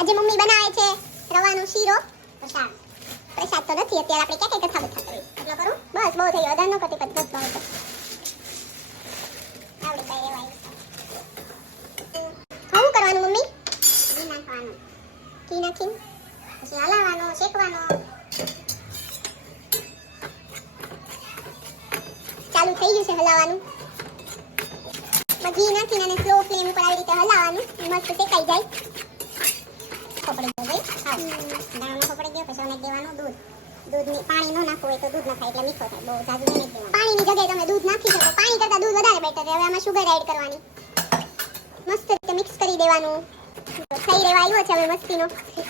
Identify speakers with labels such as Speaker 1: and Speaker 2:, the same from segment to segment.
Speaker 1: આજે મમ્મી બનાવે છે રવાનો શીરો. પ્રસાદ પ્રસાદ તો નથી, અત્યારે આપણે ક્યાં કઈ કથા બથા કરી એટલો કરું? બસ, બહુ થઈ અધાર ન કરતી પછી બસ, બહુ કરવાનું મમ્મી? ઘી નાખવાનું. પછી હલાવવાનો, શેકવાનો. ચાલુ થઈ ગયું છે હલાવવાનું. ઘી નાખીને અને સ્લો ફ્લેમ ઉપર રીતે હલાવવાનું. મસ્ત શેકાઈ જાય. ખપડી ગયો ભાઈ. હા. દાણાનો ખપડી ગયો પછી નાખી દેવાનું દૂધ. દૂધની પાણી ન નાખવું હોય તો દૂધ નાખાય એટલે મીઠો થાય. બહુ જાજુ નહીં દેવાનું પાણીની જગ્યાએ તમે દૂધ નાખી શકો. પાણી કરતાં દૂધ વધારે બેટર છે. હવે આમાં શુગર એડ કરવાની. મસ્ત રીતે મિક્સ કરી દેવાનું. થઈ રહેવા આવ્યો છે હવે મસ્તીનો.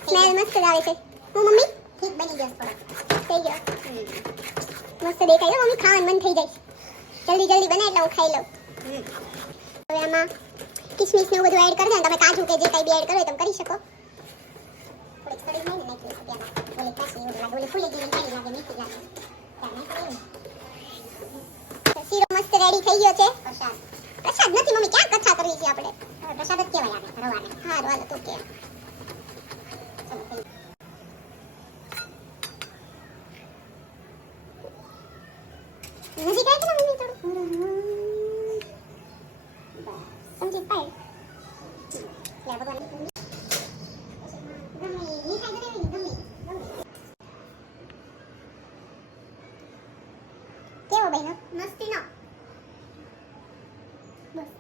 Speaker 1: સ્મેલ મસ્ત જ આવે છે. હું મમ્મી? ઠીક બની ગયો થોડો. થઈ ગયો. મસ્ત દેખાય મમ્મી ખાવાનું મન થઈ જાય. જલ્દી જલ્દી બને એટલે હું ખાઈ લઉં. હવે આમાં કિસમિસ ને એવું બધું એડ કરી દે તમે કાજુ કે જે કઈ બી એડ કરો એ તમે કરી શકો. પ્રસાદ નથી મમ્મી ક્યાં કથા કરવી છે આપણે? આપણે થોડું સમજી પાય. ભગવાન. होईल मस्ती ना बस